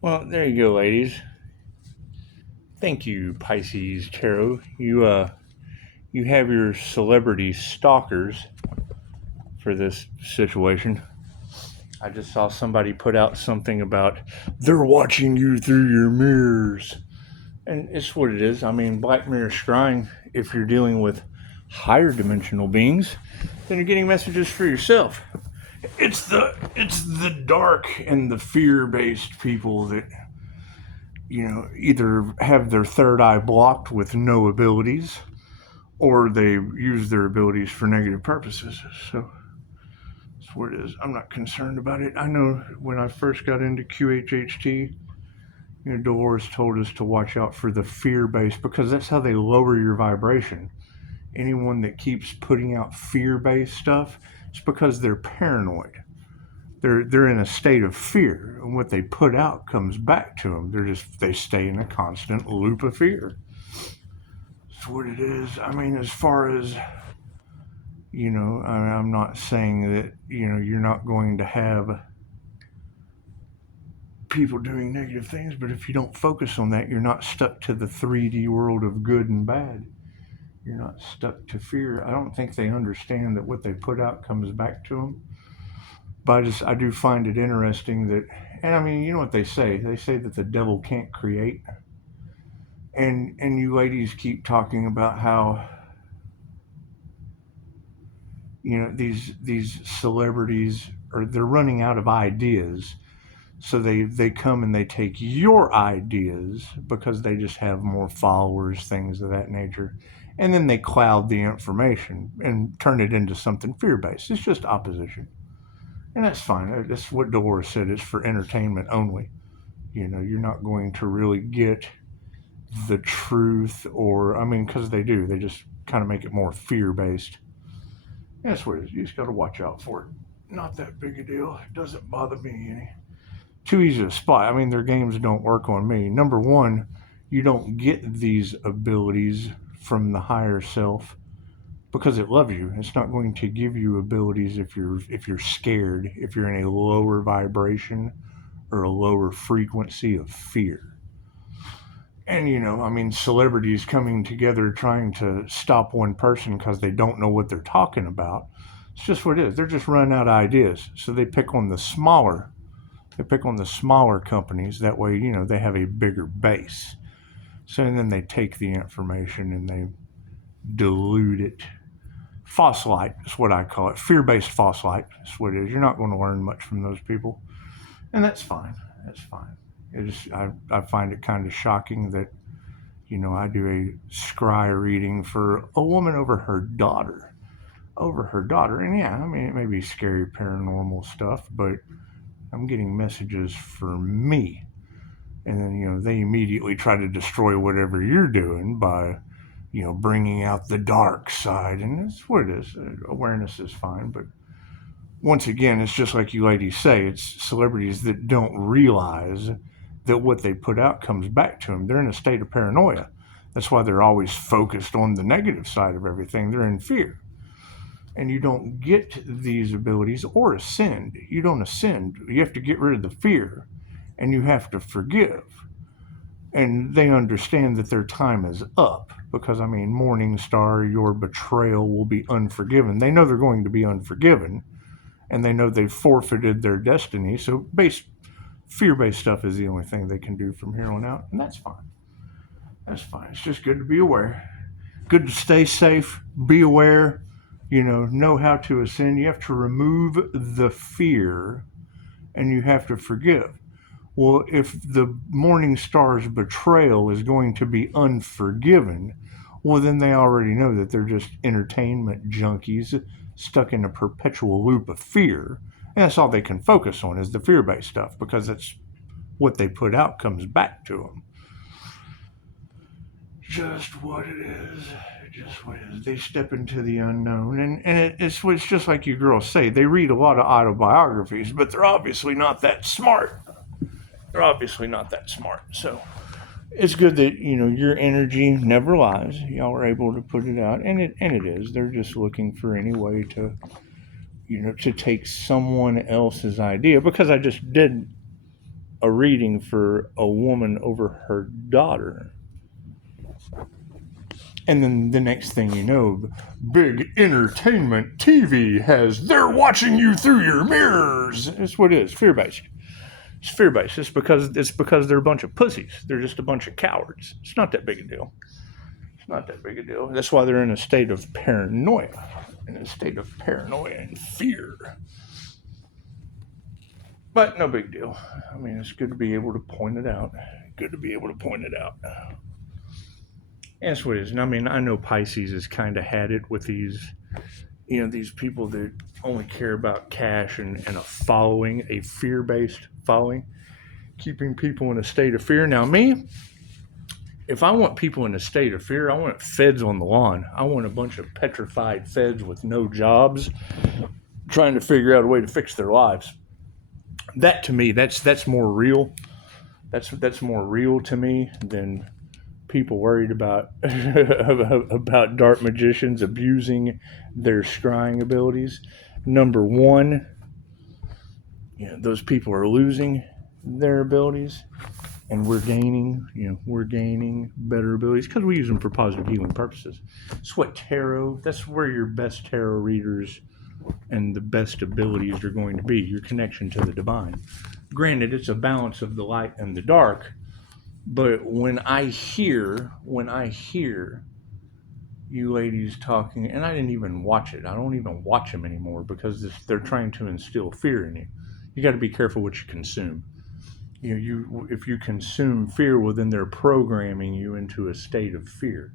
Well, there you go, ladies. Thank you, Pisces Tarot. You have your celebrity stalkers for this situation. I just saw somebody put out something about they're watching you through your mirrors. And it's what it is. I mean, Black Mirror scrying, if you're dealing with higher dimensional beings, then you're getting messages for yourself. It's the dark and the fear-based people that either have their third eye blocked with no abilities, or they use their abilities for negative purposes. So that's what it is. I'm not concerned about it. I know when I first got into QHHT, Dolores told us to watch out for the fear-based because that's how they lower your vibration. Anyone that keeps putting out fear-based stuff, it's because they're paranoid. They're in a state of fear, and what they put out comes back to them. They stay in a constant loop of fear. That's what it is. I mean, as far as I'm not saying that you're not going to have people doing negative things, but if you don't focus on that, you're not stuck to the 3D world of good and bad. You're not stuck to fear. I don't think they understand that what they put out comes back to them. But I do find it interesting that, and I mean, you know what they say? They say that the devil can't create. And you ladies keep talking about how these celebrities they're running out of ideas, so they come and they take your ideas because they just have more followers, things of that nature, and then they cloud the information and turn it into something fear-based. It's just opposition. And that's fine. That's what Dolores said. It's for entertainment only. You're not going to really get the truth, or, I mean, because they do. They just kind of make it more fear-based. That's what it is. You just got to watch out for it. Not that big a deal. It doesn't bother me any. Too easy to spot. I mean, their games don't work on me. Number one, you don't get these abilities from the higher self because it loves you. It's not going to give you abilities if you're scared, if you're in a lower vibration or a lower frequency of fear. And I mean, celebrities coming together trying to stop one person because they don't know what they're talking about. It's just what it is. They're just running out of ideas, so they pick on the smaller. They pick on the smaller companies. That way, they have a bigger base. So and then they take the information and they dilute it. False light is what I call it. Fear-based false light is what it is. You're not going to learn much from those people. And that's fine. That's fine. I find it kind of shocking that, I do a scry reading for a woman over her daughter. And yeah, I mean, it may be scary paranormal stuff, but I'm getting messages for me. And then, they immediately try to destroy whatever you're doing by, bringing out the dark side. And that's what it is. Awareness is fine, but once again, it's just like you ladies say, it's celebrities that don't realize that what they put out comes back to them. They're in a state of paranoia. That's why they're always focused on the negative side of everything. They're in fear. And you don't get these abilities or ascend. You don't ascend. You have to get rid of the fear, and you have to forgive. And they understand that their time is up because, I mean, Morning Star, your betrayal will be unforgiven. They know they're going to be unforgiven, and they know they've forfeited their destiny. So fear-based stuff is the only thing they can do from here on out, and that's fine. That's fine. It's just good to be aware. Good to stay safe, be aware, know how to ascend. You have to remove the fear, and you have to forgive. Well, if the Morning Star's betrayal is going to be unforgiven, well, then they already know that they're just entertainment junkies stuck in a perpetual loop of fear. And that's all they can focus on is the fear-based stuff because that's what they put out comes back to them. Just what it is. Just what it is. They step into the unknown. And it's just like you girls say. They read a lot of autobiographies, but they're obviously not that smart. So it's good that, your energy never lies. Y'all are able to put it out. And it is. They're just looking for any way to, to take someone else's idea. Because I just did a reading for a woman over her daughter. And then the next thing you know, big entertainment TV has, they're watching you through your mirrors. That's what it is, fear-based. It's fear-based. It's because they're a bunch of pussies. They're just a bunch of cowards. It's not that big a deal. It's not that big a deal. That's why they're in a state of paranoia. And fear. But no big deal. I mean, it's good to be able to point it out. And that's what it is. And I mean, I know Pisces has kind of had it with these, these people that only care about cash and a following, a fear-based following, keeping people in a state of fear. Now, me, if I want people in a state of fear, I want feds on the lawn. I want a bunch of petrified feds with no jobs trying to figure out a way to fix their lives. That, to me, that's more real. That's more real to me than people worried about about dark magicians abusing their scrying abilities. Number one, those people are losing their abilities, and we're gaining better abilities because we use them for positive healing purposes. It's what tarot. That's where your best tarot readers and the best abilities are going to be. Your connection to the divine. Granted, it's a balance of the light and the dark. But when I hear you ladies talking, and I didn't even watch it. I don't even watch them anymore because they're trying to instill fear in you. You got to be careful what you consume. If you consume fear, well, then they're programming you into a state of fear.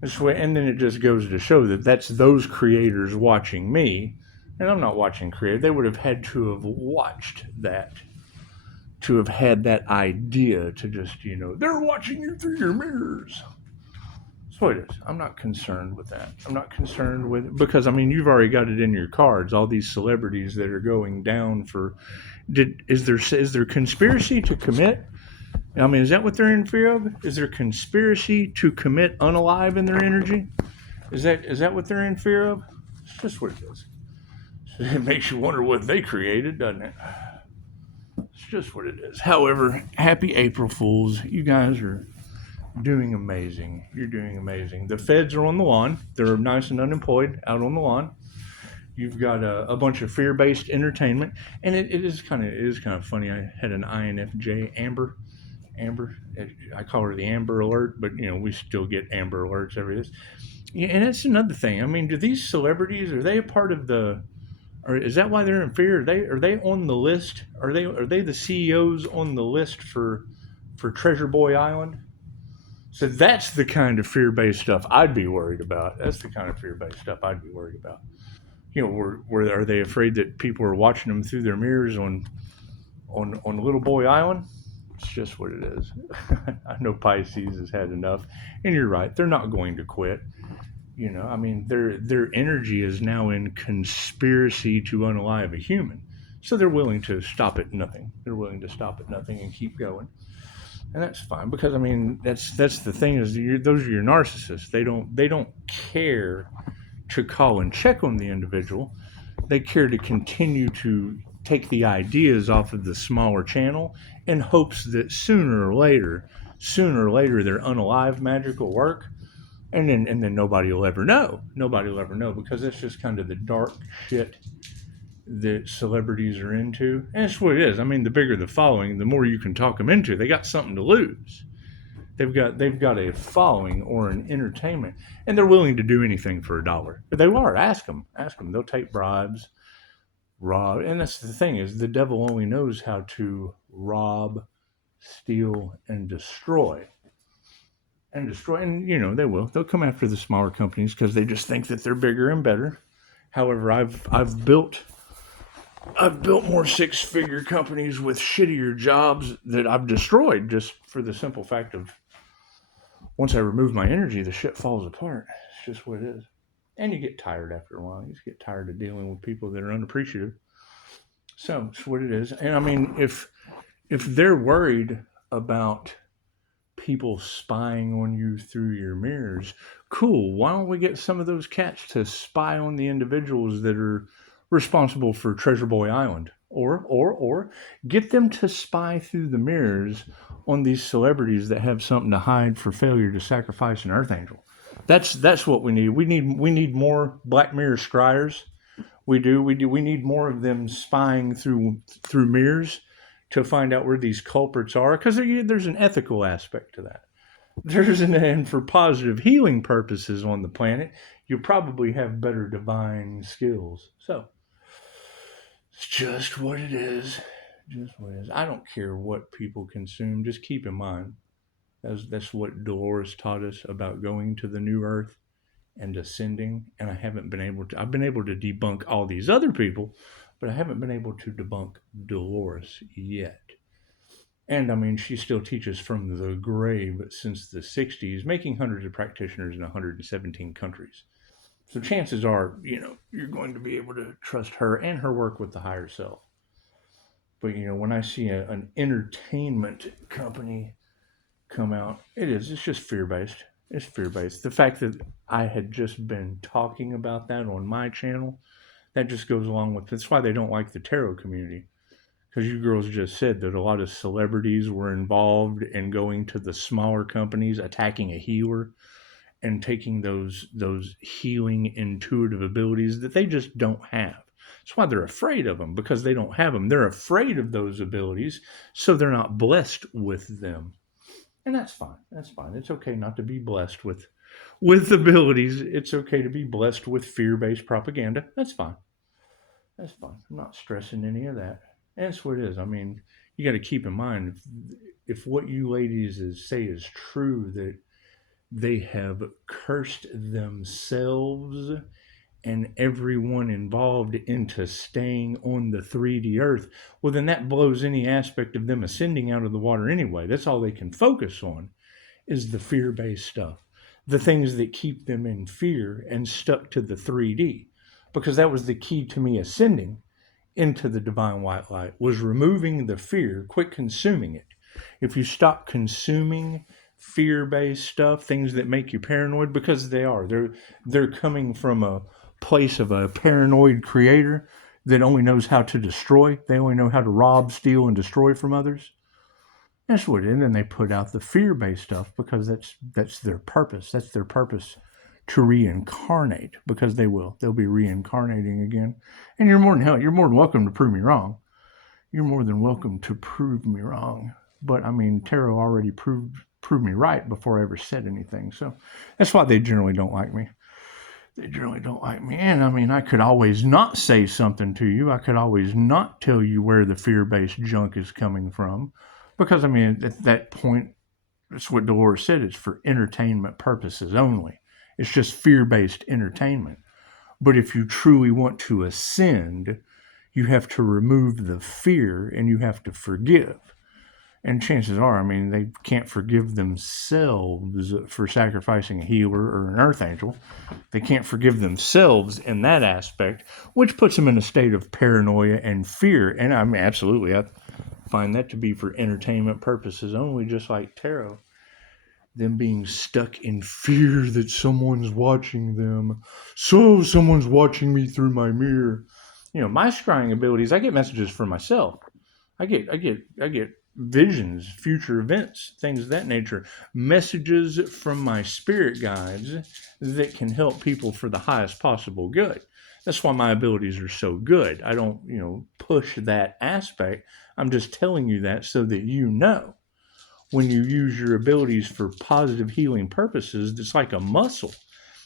And then it just goes to show that that's those creators watching me, and I'm not watching creators. They would have had to have watched that. To have had that idea to just, they're watching you through your mirrors. That's what it is. I'm not concerned with that. I'm not concerned with it because, I mean, you've already got it in your cards. All these celebrities that are going down for, is there conspiracy to commit? I mean, is that what they're in fear of? Is there conspiracy to commit unalive in their energy? Is that what they're in fear of? It's just what it is. It makes you wonder what they created, doesn't it? It's just what it is. However, happy April Fools. You guys are doing amazing. You're doing amazing. The feds are on the lawn. They're nice and unemployed out on the lawn. You've got a bunch of fear-based entertainment. And it is kind of funny. I had an INFJ, Amber. I call her the Amber Alert, but, we still get Amber Alerts every day. Yeah, and that's another thing. I mean, do these celebrities, are they a part of the... Or is that why they're in fear? Are they on the list? Are they the CEOs on the list for Treasure Boy Island? So that's the kind of fear-based stuff I'd be worried about. That's the kind of fear-based stuff I'd be worried about. Where are they afraid that people are watching them through their mirrors on Little Boy Island? It's just what it is. I know Pisces has had enough, and you're right. They're not going to quit. I mean, their energy is now in conspiracy to unalive a human. So they're willing to stop at nothing. They're willing to stop at nothing and keep going. And that's fine because, I mean, that's the thing is those are your narcissists. They don't care to call and check on the individual. They care to continue to take the ideas off of the smaller channel in hopes that sooner or later their unalive magic will work. And then nobody will ever know. Nobody will ever know because that's just kind of the dark shit that celebrities are into. And that's what it is. I mean, the bigger the following, the more you can talk them into. They got something to lose. They've got a following or an entertainment, and they're willing to do anything for $1. They are. Ask them. They'll take bribes, rob. And that's the thing is the devil only knows how to rob, steal, and destroy. And they will. They'll come after the smaller companies because they just think that they're bigger and better. However, I've built more 6-figure companies with shittier jobs that I've destroyed just for the simple fact of once I remove my energy, the shit falls apart. It's just what it is. And you get tired after a while. You just get tired of dealing with people that are unappreciative. So it's what it is. And I mean, if they're worried about people spying on you through your mirrors, cool. Why don't we get some of those cats to spy on the individuals that are responsible for Treasure Boy Island? Or get them to spy through the mirrors on these celebrities that have something to hide for failure to sacrifice an earth angel. That's what we need. We need more Black Mirror scryers. We need more of them spying through mirrors to find out where these culprits are, because there's an ethical aspect to that. And for positive healing purposes on the planet, you probably have better divine skills. So it's just what it is. Just what it is. I don't care what people consume. Just keep in mind that's what Dolores taught us about going to the new earth and ascending. And I've been able to debunk all these other people, but I haven't been able to debunk Dolores yet. And I mean, she still teaches from the grave since the 60s, making hundreds of practitioners in 117 countries. So chances are, you're going to be able to trust her and her work with the higher self. But, when I see an entertainment company come out, it's just fear-based. It's fear-based. The fact that I had just been talking about that on my channel, that just goes along with, that's why they don't like the tarot community. Because you girls just said that a lot of celebrities were involved in going to the smaller companies, attacking a healer, and taking those healing intuitive abilities that they just don't have. That's why they're afraid of them, because they don't have them. They're afraid of those abilities, so they're not blessed with them. And that's fine. That's fine. It's okay not to be blessed with abilities. It's okay to be blessed with fear-based propaganda. That's fine. That's fine. I'm not stressing any of that. And that's what it is. I mean, you got to keep in mind, if what you ladies say is true, that they have cursed themselves and everyone involved into staying on the 3D earth, well, then that blows any aspect of them ascending out of the water anyway. That's all they can focus on, is the fear-based stuff, the things that keep them in fear and stuck to the 3D, because that was the key to me ascending into the divine white light, was removing the fear, quit consuming it. If you stop consuming fear-based stuff, things that make you paranoid, because they're coming from a place of a paranoid creator that only knows how to destroy. They only know how to rob, steal, and destroy from others. That's what it is. And then they put out the fear-based stuff because that's their purpose. That's their purpose, to reincarnate, because they'll be reincarnating again. And you're more than welcome to prove me wrong. You're more than welcome to prove me wrong. But I mean, tarot already proved me right before I ever said anything. So that's why they generally don't like me. They generally don't like me. And I mean, I could always not say something to you. I could always not tell you where the fear-based junk is coming from. Because I mean, at that point, that's what Dolores said, it's for entertainment purposes only. It's just fear-based entertainment. But if you truly want to ascend, you have to remove the fear and you have to forgive. And chances are, I mean, they can't forgive themselves for sacrificing a healer or an earth angel. They can't forgive themselves in that aspect, which puts them in a state of paranoia and fear. And I mean, absolutely, I find that to be for entertainment purposes only, just like tarot. Them being stuck in fear that someone's watching them. So someone's watching me through my mirror. My scrying abilities, I get messages for myself. I get visions, future events, things of that nature. Messages from my spirit guides that can help people for the highest possible good. That's why my abilities are so good. I don't, push that aspect. I'm just telling you that so that you know. When you use your abilities for positive healing purposes, it's like a muscle.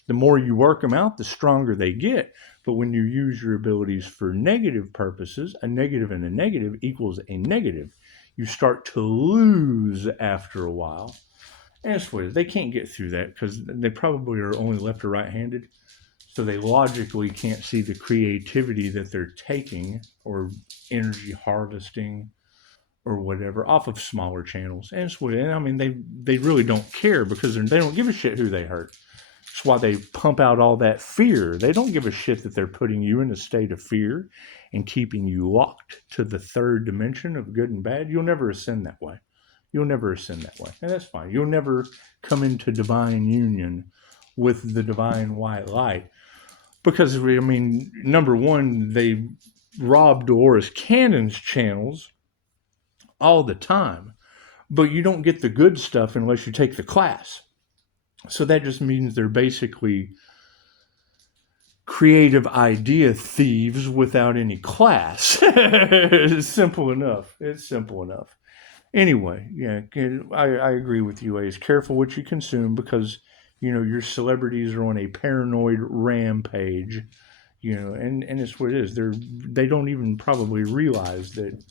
The more you work them out, the stronger they get. But when you use your abilities for negative purposes, a negative and a negative equals a negative. You start to lose after a while. And it's weird. They can't get through that because they probably are only left or right-handed. So they logically can't see the creativity that they're taking or energy harvesting or whatever off of smaller channels. And I mean, they really don't care because they don't give a shit who they hurt. That's why they pump out all that fear. They don't give a shit that they're putting you in a state of fear and keeping you locked to the third dimension of good and bad. You'll never ascend that way. You'll never ascend that way. And that's fine. You'll never come into divine union with the divine white light. Because, I mean, number one, Rob Dolores Cannon's channels all the time, but you don't get the good stuff unless you take the class. So that just means they're basically creative idea thieves without any class. It's simple enough. It's simple enough. Anyway, yeah, I agree with you, Ace. Careful what you consume because, your celebrities are on a paranoid rampage, and it's what it is. They don't even probably realize that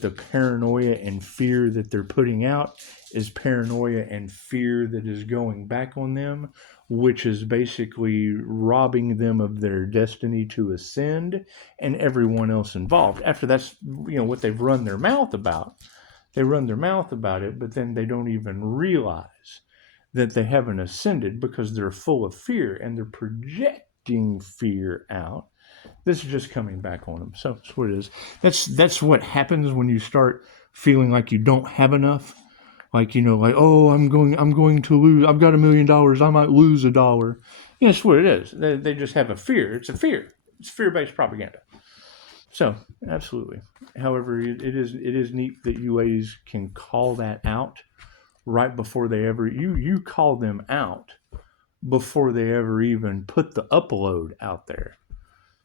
the paranoia and fear that they're putting out is paranoia and fear that is going back on them, which is basically robbing them of their destiny to ascend and everyone else involved. After that's what they've run their mouth about. They run their mouth about it, but then they don't even realize that they haven't ascended because they're full of fear and they're projecting fear out. This is just coming back on them. So that's what it is. That's what happens when you start feeling like you don't have enough. Like, oh, I'm going to lose. I've got $1 million. I might lose $1. That's what it is. They just have a fear. It's a fear. It's fear-based propaganda. So absolutely. However, it is neat that you ladies can call that out right before they ever you call them out before they ever even put the upload out there.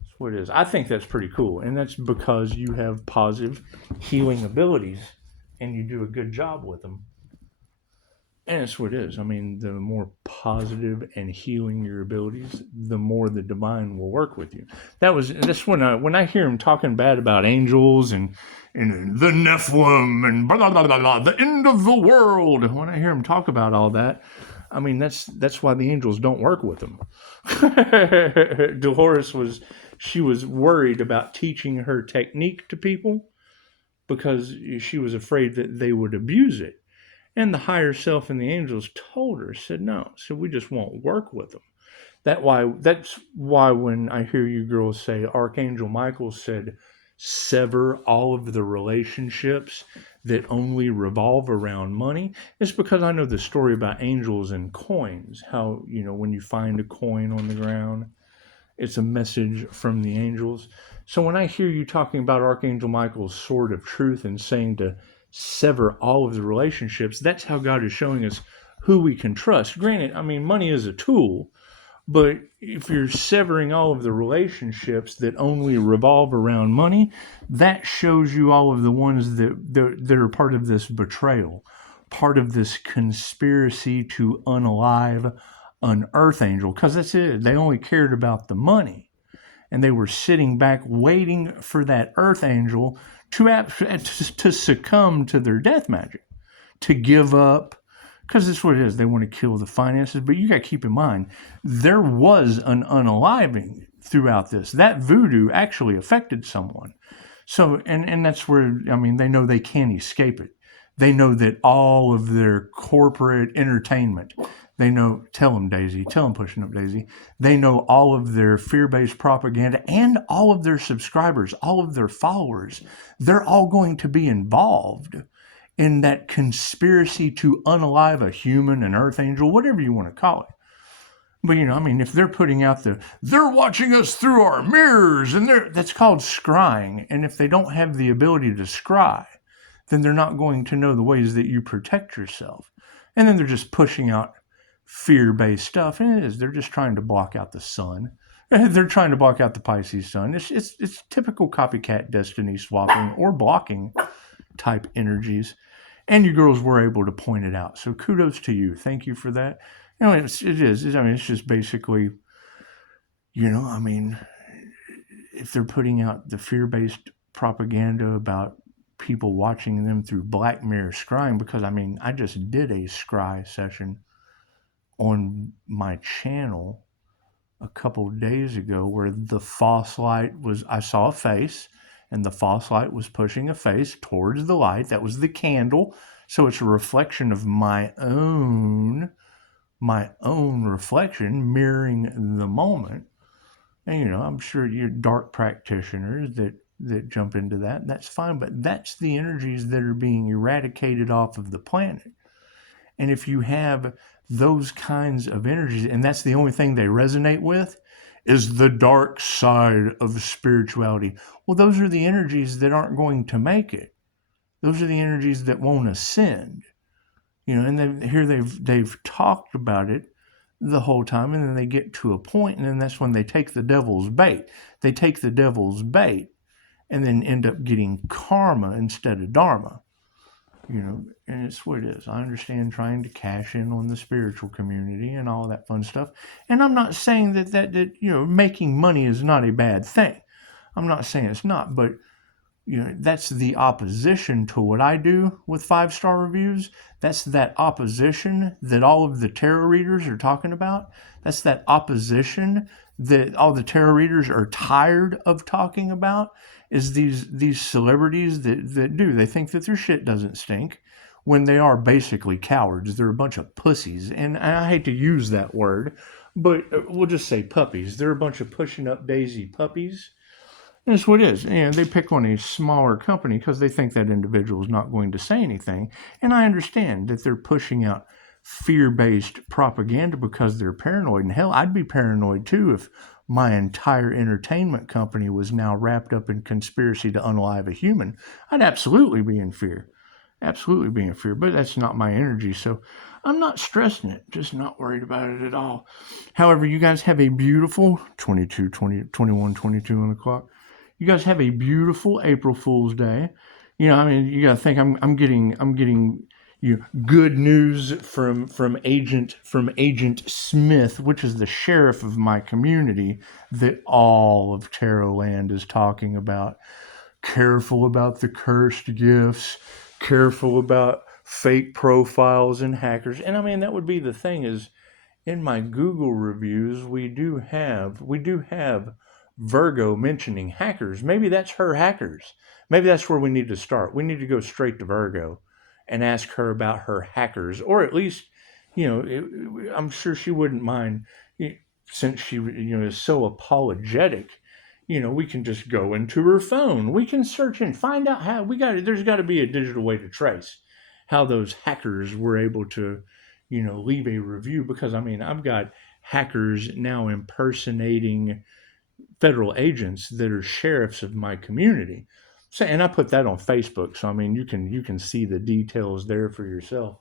That's what it is. I think that's pretty cool, and that's because you have positive healing abilities and you do a good job with them. And that's what it is. I mean, the more positive and healing your abilities, the more the divine will work with you. That's when I hear him talking bad about angels and the Nephilim and blah, blah, blah, blah, blah, the end of the world. When I hear him talk about all that, I mean, that's why the angels don't work with them. Dolores was worried about teaching her technique to people because she was afraid that they would abuse it. And the higher self and the angels told her, said no. So we just won't work with them. That's why when I hear you girls say Archangel Michael said, sever all of the relationships that only revolve around money, it's because I know the story about angels and coins. How, when you find a coin on the ground, it's a message from the angels. So when I hear you talking about Archangel Michael's sword of truth and saying to sever all of the relationships, that's how God is showing us who we can trust. Granted, I mean, money is a tool, but if you're severing all of the relationships that only revolve around money, that shows you all of the ones that are part of this betrayal, part of this conspiracy to unalive an earth angel, because that's it. They only cared about the money, and they were sitting back waiting for that earth angel to succumb to their death magic, to give up, because that's what it is. They want to kill the finances, but you got to keep in mind, there was an unaliving throughout this. That voodoo actually affected someone. So, and that's where, I mean, they know they can't escape it. They know that all of their corporate entertainment, they know, tell them Daisy, tell them Pushing Up Daisy, they know all of their fear-based propaganda and all of their subscribers, all of their followers, they're all going to be involved in that conspiracy to unalive a human, an earth angel, whatever you want to call it. But, I mean, if they're putting out they're watching us through our mirrors, and that's called scrying. And if they don't have the ability to scry, then they're not going to know the ways that you protect yourself. And then they're just pushing out fear-based stuff, and it is. They're just trying to block out the sun. They're trying to block out the Pisces sun. It's typical copycat destiny swapping or blocking type energies. And you girls were able to point it out. So kudos to you. Thank you for that. It is. I mean, it's just basically, I mean, if they're putting out the fear-based propaganda about people watching them through Black Mirror scrying, because, I mean, I just did a scry session on my channel a couple of days ago where the false light was, I saw a face, and the false light was pushing a face towards the light. That was the candle. So it's a reflection of my own reflection mirroring the moment. And, I'm sure you're dark practitioners that jump into that, and that's fine, but that's the energies that are being eradicated off of the planet. And if you have those kinds of energies, and that's the only thing they resonate with, is the dark side of spirituality. Well, those are the energies that aren't going to make it. Those are the energies that won't ascend. And then here they've talked about it the whole time, and then they get to a point, and then that's when they take the devil's bait. They take the devil's bait and then end up getting karma instead of dharma. And it's what it is. I understand trying to cash in on the spiritual community and all that fun stuff. And I'm not saying that making money is not a bad thing. I'm not saying it's not, but that's the opposition to what I do with 5-star reviews. That's that opposition that all of the tarot readers are talking about. That's that opposition that all the tarot readers are tired of talking about, is these celebrities that do. They think that their shit doesn't stink when they are basically cowards. They're a bunch of pussies. And I hate to use that word, but we'll just say puppies. They're a bunch of pushing up daisy puppies. That's what it is. They pick on a smaller company because they think that individual is not going to say anything. And I understand that they're pushing out fear-based propaganda because they're paranoid. And hell, I'd be paranoid too if my entire entertainment company was now wrapped up in conspiracy to unalive a human. I'd absolutely be in fear. Absolutely be in fear. But that's not my energy, so I'm not stressing it. Just not worried about it at all. However, you guys have a beautiful 22, 20, 21, 22 on the clock. You guys have a beautiful April Fool's Day. You gotta think I'm getting good news from Agent Smith, which is the sheriff of my community, that all of Tarot Land is talking about. Careful about the cursed gifts. Careful about fake profiles and hackers. And that would be the thing is, in my Google reviews, we do have Virgo mentioning hackers. Maybe that's her hackers. Maybe that's where we need to start. We need to go straight to Virgo and ask her about her hackers, or at least, I'm sure she wouldn't mind, since she is so apologetic. We can just go into her phone. We can search and find out how there's got to be a digital way to trace how those hackers were able to leave a review, because I've got hackers now impersonating federal agents that are sheriffs of my community. So, and I put that on Facebook, so you can see the details there for yourself.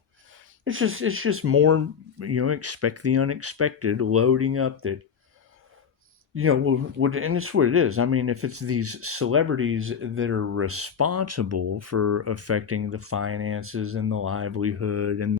It's just more, expect the unexpected loading up that, and it's what it is. If it's these celebrities that are responsible for affecting the finances and the livelihood and